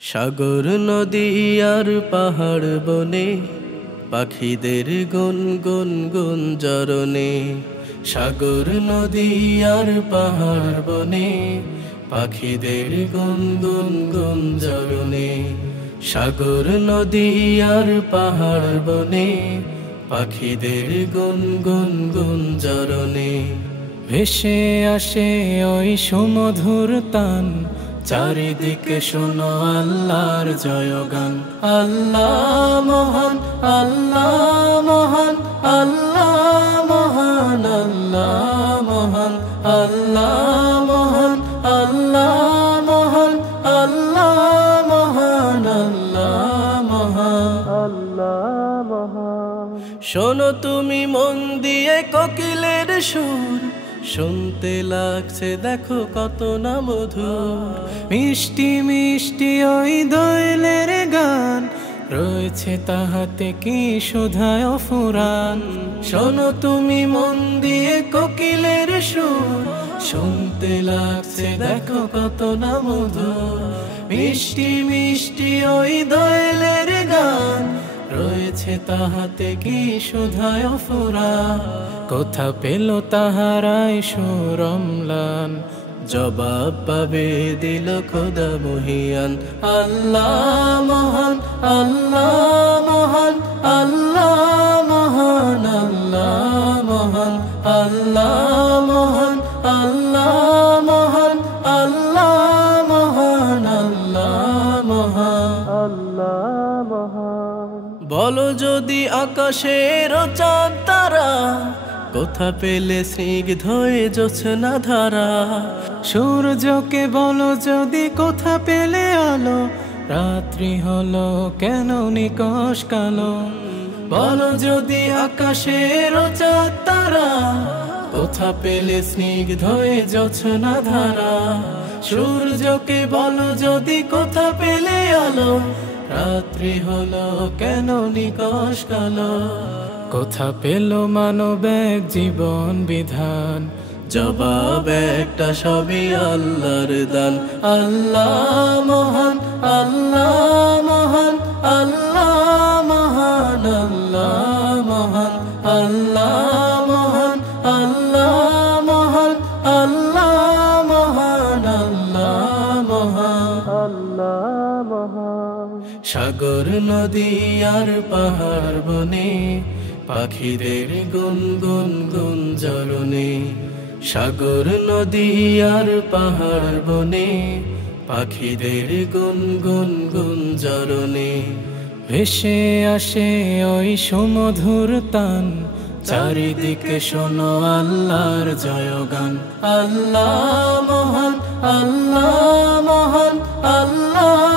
সাগর নদী আর পাহাড় বনে পাখিদের গুন গুন গুন জরনে। সাগর নদী আর পাহাড় বনে পাখিদের গুন গুন গুন জরনে। সাগর নদী আর পাহাড় বনে পাখিদের গুন গুন গুন জরনে। ভেসে আসে ওই সুমধুর তান, চারিদিকে শোনো আল্লাহর জয়গান। আল্লাহ মহান, আল্লাহ মহান, আল্লাহ মহান, আল্লাহ মহান, আল্লাহ মহান, আল্লাহ মহান, আল্লাহ মহান, আল্লাহ মহান, আল্লাহ মহান। শোনো তুমি মন দিয়ে কোকিলের সুর, শুনতে লাগছে দেখো কত না মধুর। মিষ্টি মিষ্টি ওই দোয়েলের গান, রয়েছে তাহাতে কি সুধায় ফুরান। শোনো তুমি মন দিয়ে কোকিলের সুর, শুনতে লাগছে দেখো কত না মধুর। মিষ্টি মিষ্টি ওই দোয়েলের গান, রয়েছে তাহাতে কি সুধায় ফুরান। কোথা পেল তাহারাই সুরমলান, জবাব পাবে দিল খোদা মহিয়ান। আল্লাহ মহান, আল্লাহ মহান, আল্লাহ মহান, আল্লাহ মহান, আল্লাহ মহান, আল্লাহ মহান, আল্লাহ মহান, আল্লাহ মহান, আল্লাহ মহান। বলো যদি আকাশের চাঁদ তারা, কোথা পেলে স্নিগ্ধ জোছনা ধারা। সূর্যকে বলো যদি কোথা পেলে আলো, রাত্রি হলো কেন নিকষ কালো। বলো যদি আকাশের চাঁদ তারা, কোথা পেলে স্নিগ্ধ জোছনা ধারা। সূর্যকে বলো যদি কোথা পেলে আলো, রাত্রি হলো কেন নিকষ কালো। কোথা পেল মানব এক জীবন বিধান, জবাব একটা সবই আল্লাহর দান। আল্লাহ মহান, আল্লাহ মহান, আল্লাহ মহান, আল্লাহ মহান, আল্লাহ মহান, আল্লাহ মহান, আল্লাহ মহান, আল্লাহ মহান, আল্লাহ মহান। সাগর নদী আর পাহাড় বনে পাখিদের গুন গুন গুন জরনে। সাগর নদী আর পাহাড় বনে পাখিদের গুন গুন গুন জরনে। ভেসে আসে ওই সুমধুর তান, চারিদিকে শোনো আল্লাহর জয়গান। আল্লাহ মহান, আল্লাহ মহান, আল্লাহ